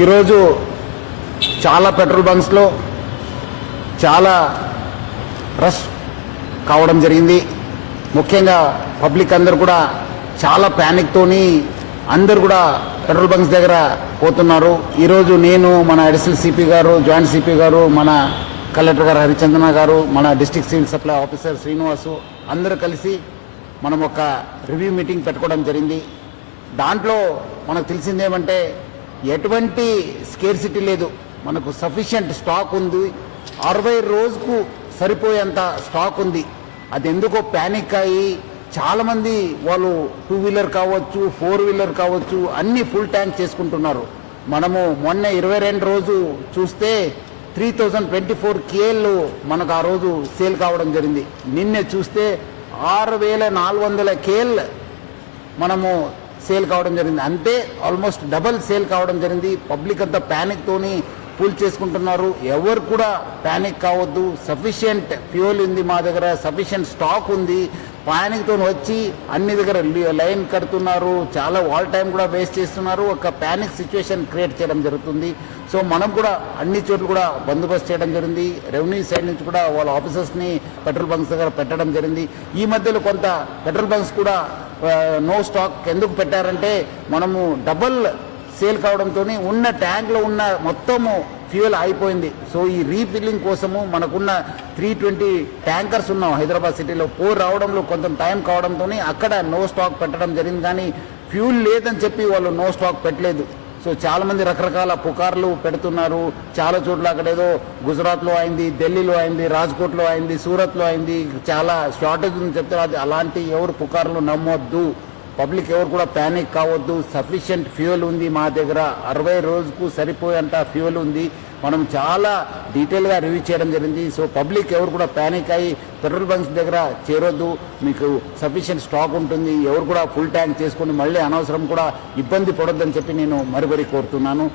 ఈరోజు చాలా పెట్రోల్ బంక్స్లో చాలా రష్ కావడం జరిగింది. ముఖ్యంగా పబ్లిక్ అందరు కూడా చాలా ప్యానిక్తోని అందరు కూడా పెట్రోల్ బంక్స్ దగ్గర పోతున్నారు. ఈరోజు నేను, మన అడిషనల్ సిపి గారు, జాయింట్ సిపి గారు, మన కలెక్టర్ గారు హరిచందన గారు, మన district civil supply officer Srinivasu అందరూ కలిసి మనం ఒక రివ్యూ మీటింగ్ పెట్టుకోవడం జరిగింది. దాంట్లో మనకు తెలిసిందేమంటే ఎటువంటి స్కేర్సిటీ లేదు, మనకు సఫిషియంట్ స్టాక్ ఉంది. 60 రోజుకు సరిపోయేంత స్టాక్ ఉంది. అది ఎందుకో ప్యానిక్ అయ్యి చాలామంది వాళ్ళు 2 వీలర్ కావచ్చు, 4 వీలర్ కావచ్చు, అన్ని ఫుల్ ట్యాంక్ చేసుకుంటున్నారు. మనము మొన్న 22 రోజు చూస్తే 3024 KL మనకు ఆ రోజు సేల్ కావడం జరిగింది. నిన్నే చూస్తే 6400 KL మనము సేల్ కావడం జరిగింది. అంతే ఆల్మోస్ట్ డబల్ సేల్ కావడం జరిగింది. పబ్లిక్ అంతా ప్యానిక్తోని ఫుల్ చేసుకుంటున్నారు. ఎవరు కూడా ప్యానిక్ కావద్దు. సఫిషియంట్ ఫ్యూయల్ ఉంది మా దగ్గర, సఫిషియంట్ స్టాక్ ఉంది. ప్యానిక్తో వచ్చి అన్ని దగ్గర లైన్ కడుతున్నారు, చాలా వాల్ టైం కూడా వేస్ట్ చేస్తున్నారు. ఒక ప్యానిక్ సిచ్యువేషన్ క్రియేట్ చేయడం జరుగుతుంది. సో మనం కూడా అన్ని చోట్ల కూడా బందోబస్తు చేయడం జరిగింది. రెవెన్యూ సైడ్ నుంచి కూడా వాళ్ళ ఆఫీసర్స్ని పెట్రోల్ బంక్స్ దగ్గర పెట్టడం జరిగింది. ఈ మధ్యలో కొంత పెట్రోల్ బంక్స్ కూడా నో స్టాక్ ఎందుకు పెట్టారంటే మనము డబల్ సేల్ కావడంతో ఉన్న ట్యాంక్లో ఉన్న మొత్తము ఫ్యూయల్ అయిపోయింది. సో ఈ రీఫిల్లింగ్ కోసము మనకున్న 320 ట్యాంకర్స్ ఉన్నాం హైదరాబాద్ సిటీలో. రావడంలో కొంత టైం కావడంతో అక్కడ నో స్టాక్ పెట్టడం జరిగింది. కానీ ఫ్యూల్ లేదని చెప్పి వాళ్ళు నో స్టాక్ పెట్టలేదు. సో చాలామంది రకరకాల పుకార్లు పెడుతున్నారు. చాలా చోట్ల అక్కడ ఏదో గుజరాత్లో అయింది, ఢిల్లీలో అయింది, రాజ్కోట్లో అయింది, సూరత్లో అయింది, చాలా షార్టేజ్ ఉందని చెప్తారు. అది అలాంటి ఎవరు పుకార్లు నమ్మొద్దు. పబ్లిక్ ఎవరు కూడా ప్యానిక్ కావద్దు. సఫిషియంట్ ఫ్యూయల్ ఉంది మా దగ్గర. 60 రోజుకు సరిపోయేంత ఫ్యూయల్ ఉంది. మనం చాలా డీటెయిల్గా రివ్యూ చేయడం జరిగింది. సో పబ్లిక్ ఎవరు కూడా ప్యానిక్ అయ్యి పెట్రోల్ బంక్స్ దగ్గర చేరొద్దు. మీకు సఫిషియంట్ స్టాక్ ఉంటుంది. ఎవరు కూడా ఫుల్ ట్యాంక్ చేసుకొని మళ్ళీ అనవసరం కూడా ఇబ్బంది పడొద్దని చెప్పి నేను మరీ కోరుతున్నాను.